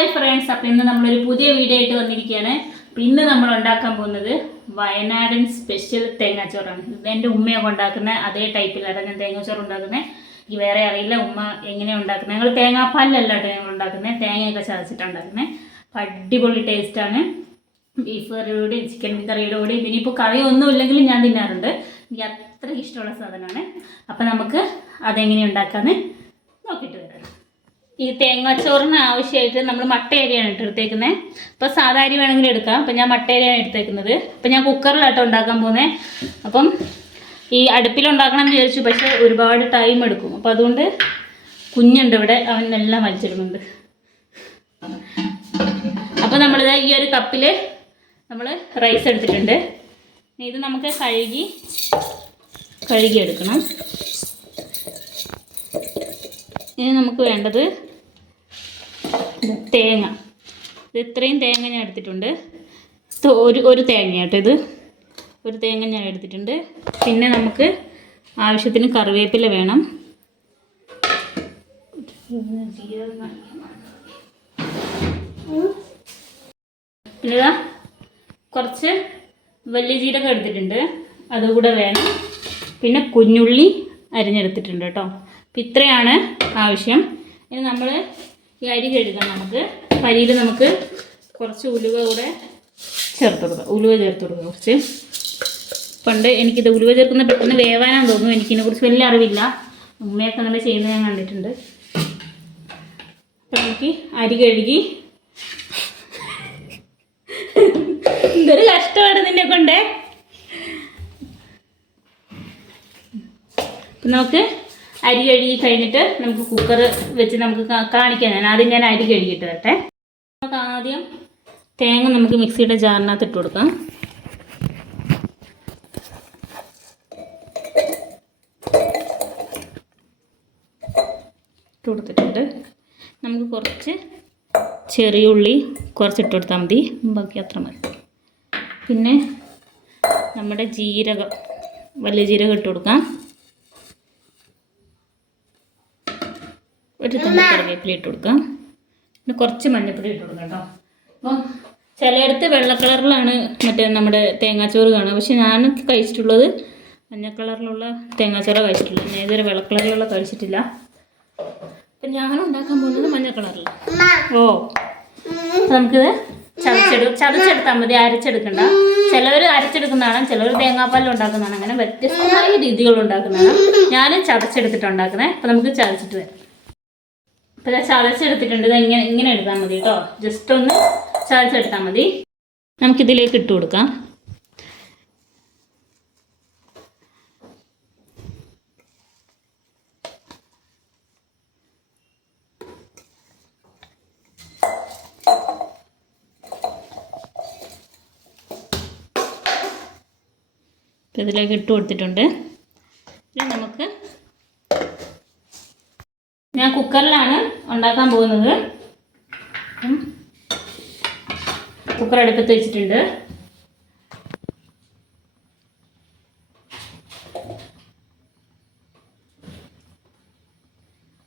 Hi friends, അപ്പോൾ ഇന്ന് നമ്മളൊരു പുതിയ വീഡിയോ ആയിട്ട് വന്നിരിക്കുകയാണ്. അപ്പോൾ ഇന്ന് നമ്മൾ ഉണ്ടാക്കാൻ പോകുന്നത് വയനാടൻ സ്പെഷ്യൽ തേങ്ങാച്ചോറാണ്. ഇത് എൻ്റെ ഉമ്മയൊക്കെ ഉണ്ടാക്കുന്ന അതേ ടൈപ്പിലാണ് ഞാൻ തേങ്ങാച്ചോറ് ഉണ്ടാക്കുന്നത്. എനിക്ക് വേറെ അറിയില്ല ഉമ്മ എങ്ങനെയാണ് ഉണ്ടാക്കുന്നത്. ഞങ്ങൾ തേങ്ങാപ്പാലിലല്ല കേട്ടോ ഞങ്ങൾ ഉണ്ടാക്കുന്നത്, തേങ്ങയൊക്കെ ചതച്ചിട്ടാണ് ഉണ്ടാക്കുന്നത്. അപ്പോൾ അടിപൊളി ടേസ്റ്റാണ്. ബീഫ് കറിയോടെയും ചിക്കൻ കറിയോടെയും പിന്നെ ഇപ്പോൾ കറിയൊന്നും ഇല്ലെങ്കിലും ഞാൻ തിന്നാറുണ്ട്. എനിക്ക് അത്രയ്ക്ക് ഇഷ്ടമുള്ള സാധനമാണ്. അപ്പോൾ നമുക്ക് അതെങ്ങനെയാണ് ഉണ്ടാക്കാമെന്ന് നോക്കിയിട്ട് വരാം. ഈ തേങ്ങാച്ചോറിന് ആവശ്യമായിട്ട് നമ്മൾ മട്ട അരിയാണ് എടുത്തേക്കുന്നത്. അപ്പോൾ സാധാ അരി വേണമെങ്കിൽ എടുക്കാം. അപ്പം ഞാൻ മട്ട അരിയാണ് എടുത്തേക്കുന്നത്. അപ്പം ഞാൻ കുക്കറിലാട്ടോ ഉണ്ടാക്കാൻ പോകുന്നത്. അപ്പം ഈ അടുപ്പിലുണ്ടാക്കണം എന്ന് വിചാരിച്ചു, പക്ഷേ ഒരുപാട് ടൈം എടുക്കും. അപ്പോൾ അതുകൊണ്ട് കുഞ്ഞുണ്ട് ഇവിടെ, അവനെല്ലാം വലിച്ചിടുന്നുണ്ട്. അപ്പോൾ നമ്മളിത് ഈ ഒരു കപ്പിൽ നമ്മൾ റൈസ് എടുത്തിട്ടുണ്ട്. ഇത് നമുക്ക് കഴുകിയെടുക്കണം. ഇനി നമുക്ക് വേണ്ടത് തേങ്ങ. ഇത് ഇത്രയും തേങ്ങ ഞാൻ എടുത്തിട്ടുണ്ട്. ഒരു തേങ്ങ കേട്ടോ ഇത്, ഒരു തേങ്ങ ഞാൻ എടുത്തിട്ടുണ്ട്. പിന്നെ നമുക്ക് ആവശ്യത്തിന് കറിവേപ്പില വേണം. പിന്നെ ഇതാ കുറച്ച് വലിയ ജീരകം എടുത്തിട്ടുണ്ട്, അതുകൂടെ വേണം. പിന്നെ കുഞ്ഞുള്ളി അരിഞ്ഞെടുത്തിട്ടുണ്ട് കേട്ടോ. അപ്പം ഇത്രയാണ് ആവശ്യം. ഇനി നമ്മൾ ഈ അരി കഴുകാം. നമുക്ക് അരിയിൽ നമുക്ക് കുറച്ച് ഉലുവ കൂടെ ചേർത്ത് കൊടുക്കാം. ഉലുവ ചേർത്ത് കൊടുക്കാം കുറച്ച്. പണ്ട് എനിക്കിത് ഉലുവ ചേർക്കുന്ന പെട്ടെന്ന് വേവാനാന്ന് തോന്നുന്നു. എനിക്കിതിനെക്കുറിച്ച് വലിയ അറിവില്ല. ഉമ്മയൊക്കെ അങ്ങനെ ചെയ്യുന്നത് ഞാൻ കണ്ടിട്ടുണ്ട്. അപ്പം നമുക്ക് അരി കഴുകി, എന്തൊരു കഷ്ടമാണ് നിന്നെ കൊണ്ട്. അപ്പം നമുക്ക് അരി കഴുകി കഴിഞ്ഞിട്ട് നമുക്ക് കുക്കർ വെച്ച് നമുക്ക് കാണിക്കാം. ഞാൻ അരി കഴുകിയിട്ട് വരട്ടെ. നമുക്ക് ആദ്യം തേങ്ങ നമുക്ക് മിക്സിയുടെ ജാറിനകത്ത് ഇട്ട് കൊടുക്കാം. ഇട്ട് കൊടുത്തിട്ടുണ്ട്. നമുക്ക് കുറച്ച് ചെറിയ ഉള്ളി കുറച്ചിട്ട് കൊടുത്താൽ മതി, ബാക്കി അത്ര മതി. പിന്നെ നമ്മുടെ ജീരകം, വലിയ ജീരകം ഇട്ട് കൊടുക്കാം. ഒരു തണ്ട് കറിവേപ്പില ഇട്ട് കൊടുക്കാം. പിന്നെ കുറച്ച് മഞ്ഞൾപ്പൊടി ഇട്ട് കൊടുക്കാം കേട്ടോ. അപ്പം ചിലയിടത്ത് വെള്ള കളറിലാണ് മറ്റേ നമ്മുടെ തേങ്ങാച്ചോറ് കാണുക, പക്ഷെ ഞാൻ കഴിച്ചിട്ടുള്ളത് മഞ്ഞ കളറിലുള്ള തേങ്ങാച്ചോറ് കഴിച്ചിട്ടില്ല. ഞാൻ ഇതുവരെ വെള്ള കളറിലുള്ള കഴിച്ചിട്ടില്ല. അപ്പം ഞാൻ ഉണ്ടാക്കാൻ പോകുന്നത് മഞ്ഞ കളറിൽ. അപ്പം നമുക്കിത് ചതച്ചെടുത്താൽ മതി, അരച്ചെടുക്കണ്ട. ചിലവർ അരച്ചെടുക്കുന്നതാണ്, ചിലവർ തേങ്ങാപ്പാലിൽ ഉണ്ടാക്കുന്നതാണ്. അങ്ങനെ വ്യത്യസ്തമായ രീതികൾ ഉണ്ടാക്കുന്നതാണ്. ഞാൻ ചതച്ചെടുത്തിട്ട് ഉണ്ടാക്കുന്നത്. അപ്പം നമുക്ക് ചതച്ചിട്ട് വരാം. അപ്പോൾ ഞാൻ ചതച്ചെടുത്തിട്ടുണ്ട്. ഇത് ഇങ്ങനെ എടുത്താൽ മതി കേട്ടോ. ജസ്റ്റ് ഒന്ന് ചതച്ചെടുത്താൽ മതി. നമുക്കിതിലേക്ക് ഇട്ട് കൊടുക്കാം. അപ്പോൾ ഇതിലേക്ക് ഇട്ട് കൊടുത്തിട്ടുണ്ട്. ഇനി നമുക്ക്, ഞാൻ കുക്കറിലാണ് ഉണ്ടാക്കാൻ പോകുന്നത്. കുക്കർ അടുപ്പത്ത് വെച്ചിട്ടുണ്ട്.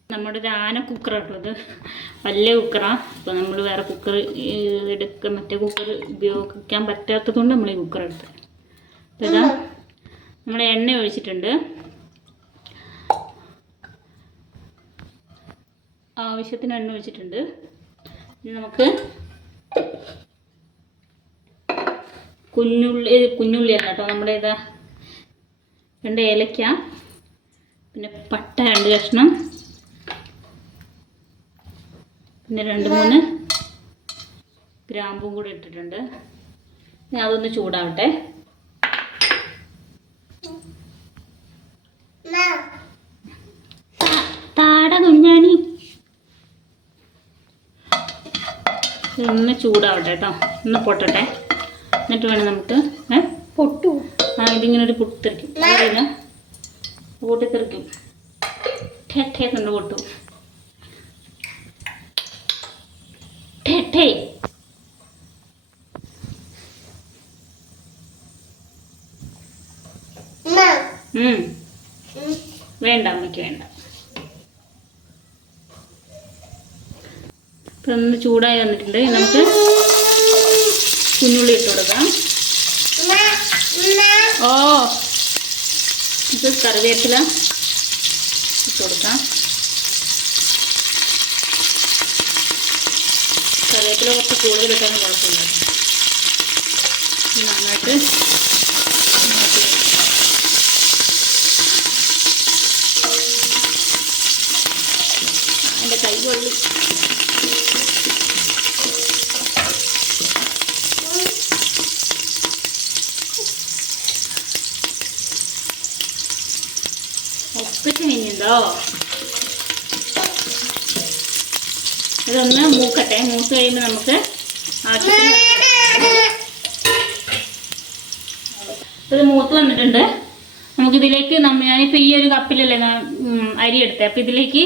നമ്മുടെ ഒരു ആന കുക്കറാട്ടുള്ളത്, വലിയ കുക്കറാണ്. അപ്പോൾ നമ്മൾ വേറെ കുക്കർ മറ്റേ കുക്കർ ഉപയോഗിക്കാൻ പറ്റാത്തത് കൊണ്ട് നമ്മൾ ഈ കുക്കർ എടുത്ത്. അപ്പോൾ ഇതാ നമ്മൾ എണ്ണ ഒഴിച്ചിട്ടുണ്ട്. ആവശ്യത്തിന് എണ്ണ ഒഴിച്ചിട്ടുണ്ട്. ഇനി നമുക്ക് കുഞ്ഞുള്ളിയാണ് കേട്ടോ. നമ്മുടെ ഇതാ 2 ഏലക്ക, പിന്നെ പട്ട 2 കഷ്ണം, പിന്നെ 2-3 ഗ്രാമ്പും കൂടെ ഇട്ടിട്ടുണ്ട്. ഇനി അതൊന്ന് ചൂടാവട്ടെ. കുഞ്ഞാണി ഒന്ന് ചൂടാവട്ടെ കേട്ടോ, ഒന്ന് പൊട്ടട്ടെ. എന്നിട്ട് വേണം നമുക്ക് പൊട്ടു ഇതിങ്ങനെ ഒരു പൊട്ടിത്തെറിക്കും. അറിയില്ല, പൊട്ടിത്തെറിക്കും. ഠേ കൊണ്ട് പൊട്ടും. ഠേ വേണ്ട, അമ്മയ്ക്ക് വേണ്ട. അപ്പോൾ ഇതൊന്ന് ചൂടായി വന്നിട്ടുണ്ട്. നമുക്ക് കുഞ്ഞുള്ളി ഇട്ട് കൊടുക്കാം. ഓ ഇത് കറിവേപ്പില ഇട്ട് കൊടുക്കാം. കറിവേപ്പില കുറച്ച് കൂടുതൽ ഇട്ടാലും കുഴപ്പമില്ല. നന്നായിട്ട് എൻ്റെ കൈ കൊള്ളി. ഒപ്പിച്ച് കഴിഞ്ഞുണ്ടോ? ഇതൊന്ന് മൂക്കട്ടെ. മൂത്ത് കഴിയുമ്പോൾ നമുക്ക് ആവശ്യത്തിന് ഇത് മൂത്ത് വന്നിട്ടുണ്ട്. നമുക്കിതിലേക്ക് ഞാനിപ്പോൾ ഈ ഒരു കപ്പിലല്ലേ അരി എടുത്തത്. അപ്പോൾ ഇതിലേക്ക്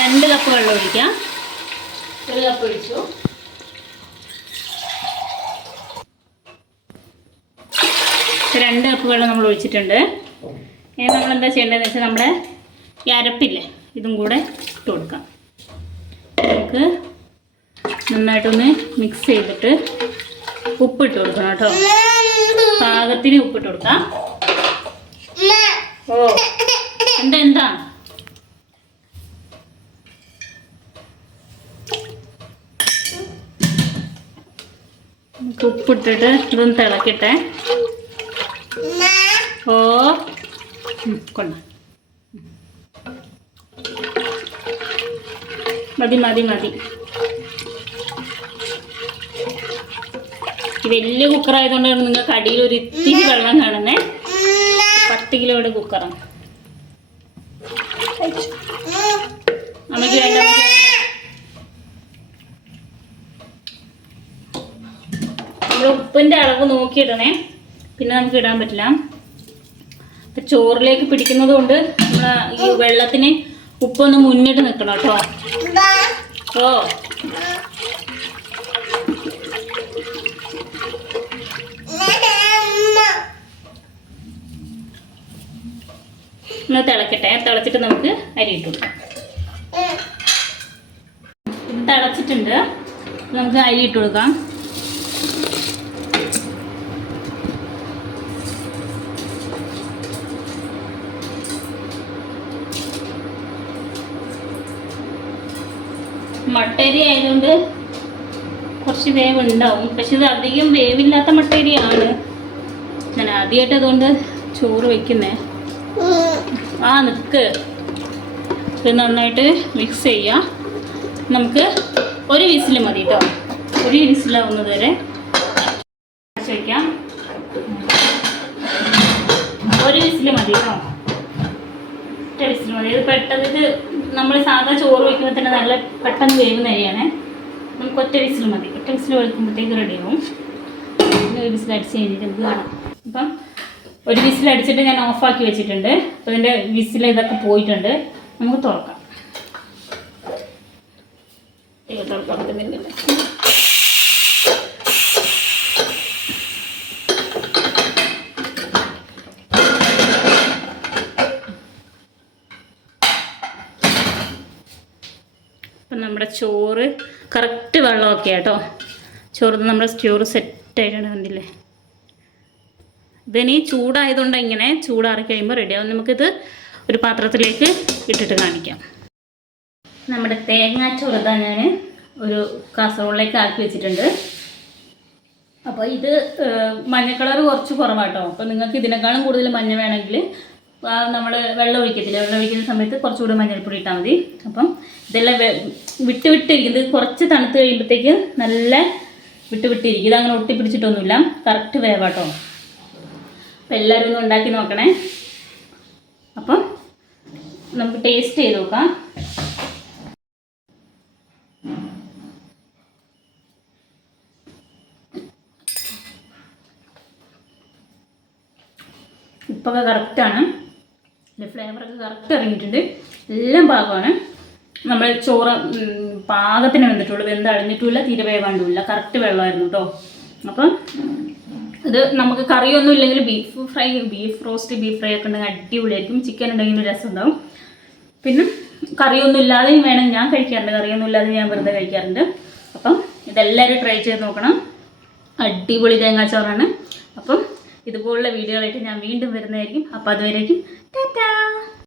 2 കപ്പ് വെള്ളം ഒഴിക്കാം. 1 കപ്പ് ഒഴിച്ചു. രണ്ട് കപ്പ് വെള്ളം നമ്മൾ ഒഴിച്ചിട്ടുണ്ട്. ഇനി നമ്മളെന്താ ചെയ്യേണ്ടതെന്ന് വെച്ചാൽ നമ്മുടെ ഈ അരപ്പില്ലേ ഇതും കൂടെ ഇട്ട് കൊടുക്കാം. നമുക്ക് നന്നായിട്ടൊന്ന് മിക്സ് ചെയ്തിട്ട് ഉപ്പിട്ട് കൊടുക്കണം കേട്ടോ. പാകത്തിന് ഉപ്പിട്ട് കൊടുക്കാം. ഓ എന്താ ഉപ്പിട്ടിട്ട് ഇതൊന്ന് തിളക്കട്ടെ. ഓ കൊണ്ട മതി മതി മതി. വലിയ കുക്കറായതുകൊണ്ടാണ് നിങ്ങൾക്ക് അടിയിൽ ഒരു ഇത്തിരി വെള്ളം കാണുന്നേ. 10 കിലോയുടെ കുക്കറാണ്. അമ്മയ്ക്ക് വേണ്ട. നമ്മൾ ഉപ്പിൻ്റെ അളവ് നോക്കിയിടണേ, പിന്നെ നമുക്ക് ഇടാൻ പറ്റില്ല. അപ്പം ചോറിലേക്ക് പിടിക്കുന്നത് കൊണ്ട് നമ്മൾ ഈ വെള്ളത്തിന് ഉപ്പൊന്ന് മുന്നിട്ട് നിൽക്കണം കേട്ടോ. ഓ ഒന്ന് തിളക്കട്ടെ. തിളച്ചിട്ട് നമുക്ക് അരി ഇട്ട് കൊടുക്കാം. തിളച്ചിട്ടുണ്ട്, നമുക്ക് അരി ഇട്ട് കൊടുക്കാം. മട്ടരി ആയതുകൊണ്ട് കുറച്ച് വേവ് ഉണ്ടാവും, പക്ഷെ ഇത് അധികം വേവില്ലാത്ത മട്ടരിയാണ്. ഞാൻ ആദ്യമായിട്ട് അതുകൊണ്ട് ചോറ് വയ്ക്കുന്നേ. ആ നിൽക്ക്. ഇത് നന്നായിട്ട് മിക്സ് ചെയ്യാം. നമുക്ക് ഒരു വിസിൽ മതി കേട്ടോ. ഒരു വിസിലാവുന്നത് വരെ വയ്ക്കാം. ഒരു വിസിൽ മതി കേട്ടോ. ഒറ്റ വിസിൽ മതി. ഇത് പെട്ടെന്ന് ഇത് നമ്മൾ സാധാ ചോറ് വയ്ക്കുമ്പോൾ തന്നെ നല്ല പെട്ടെന്ന് വേവുന്ന അരിയാണ്. നമുക്ക് ഒറ്റ വിസിൽ മതി. ഒറ്റ വിസിൽ വയ്ക്കുമ്പോഴത്തേക്ക് റെഡിയാവും. ഒരു വിസിൽ അടിച്ച് കഴിഞ്ഞിട്ട് നമുക്ക് കാണാം. അപ്പം ഒരു വിസിൽ അടിച്ചിട്ട് ഞാൻ ഓഫാക്കി വെച്ചിട്ടുണ്ട്. അപ്പോൾ ഇതിൻ്റെ വിസിൽ ഇതൊക്കെ പോയിട്ടുണ്ട്. നമുക്ക് തുറക്കാം. തുറക്കാൻ പറ്റുന്നില്ല. അപ്പം നമ്മുടെ ചോറ് കറക്റ്റ് വെള്ളമൊക്കെ കേട്ടോ. ചോറ് നമ്മുടെ ചോറ് സെറ്റായിട്ടാണ്. കണ്ടില്ലേ? ഇതിനി ചൂടായതുകൊണ്ട് ഇങ്ങനെ ചൂടാറി കഴിയുമ്പോൾ റെഡിയാവും. നമുക്കിത് ഒരു പാത്രത്തിലേക്ക് ഇട്ടിട്ട് കാണിക്കാം. നമ്മുടെ തേങ്ങാച്ചോറ് ഇതാ ഞാൻ ഒരു കാസറോളിലേക്ക് ആക്കി വെച്ചിട്ടുണ്ട്. അപ്പോൾ ഇത് മഞ്ഞ കളർ കുറച്ച് കുറവാട്ടോ. അപ്പോൾ നിങ്ങൾക്ക് ഇതിനേക്കാളും കൂടുതൽ മഞ്ഞ വേണമെങ്കിൽ നമ്മൾ വെള്ളം ഒഴിക്കത്തില്ല, വെള്ളം ഒഴിക്കുന്ന സമയത്ത് കുറച്ചുകൂടി മഞ്ഞൾപ്പൊടി ഇട്ടാൽ മതി. അപ്പം ഇതെല്ലാം വിട്ടിരിക്കുന്നത് കുറച്ച് തണുത്ത് കഴിയുമ്പോഴത്തേക്ക് നല്ല വിട്ടിരിക്കും. ഇതങ്ങനെ ഒട്ടിപ്പിടിച്ചിട്ടൊന്നുമില്ല, കറക്റ്റ് വേവാട്ടോ. അപ്പം എല്ലാവരും ഒന്ന് ഉണ്ടാക്കി നോക്കണേ. അപ്പം നമുക്ക് ടേസ്റ്റ് ചെയ്ത് നോക്കാം. ഉപ്പൊക്കെ കറക്റ്റാണ്, ഫ്ലേവറൊക്കെ കറക്റ്റ് ഇറങ്ങിയിട്ടുണ്ട്. എല്ലാം പാകമാണ്. നമ്മൾ ചോറ് പാകത്തിന് വെന്തിട്ടുള്ളൂ, വെന്ത് അഴിഞ്ഞിട്ടുമില്ല, തീരെ വേവാണ്ടുമില്ല. കറക്റ്റ് വെള്ളമായിരുന്നു കേട്ടോ. അപ്പം ഇത് നമുക്ക് കറിയൊന്നും ഇല്ലെങ്കിൽ ബീഫ് റോസ്റ്റ് ബീഫ് ഫ്രൈ ഒക്കെ ഉണ്ടെങ്കിൽ അടിപൊളിയായിരിക്കും. ചിക്കൻ ഉണ്ടെങ്കിൽ രസം ഉണ്ടാവും. പിന്നെ കറിയൊന്നും ഇല്ലാതെയും വേണം ഞാൻ കഴിക്കാറുണ്ട്, കറിയൊന്നും ഇല്ലാതെ ഞാൻ വെറുതെ കഴിക്കാറുണ്ട്. അപ്പം ഇതെല്ലാവരും ട്രൈ ചെയ്ത് നോക്കണം. അടിപൊളി തേങ്ങാച്ചോറാണ്. അപ്പം ഇതുപോലുള്ള വീഡിയോകളായിട്ട് ഞാൻ വീണ്ടും വരുന്നതായിരിക്കും. അപ്പോൾ അതുവരേക്കും ടാറ്റാ.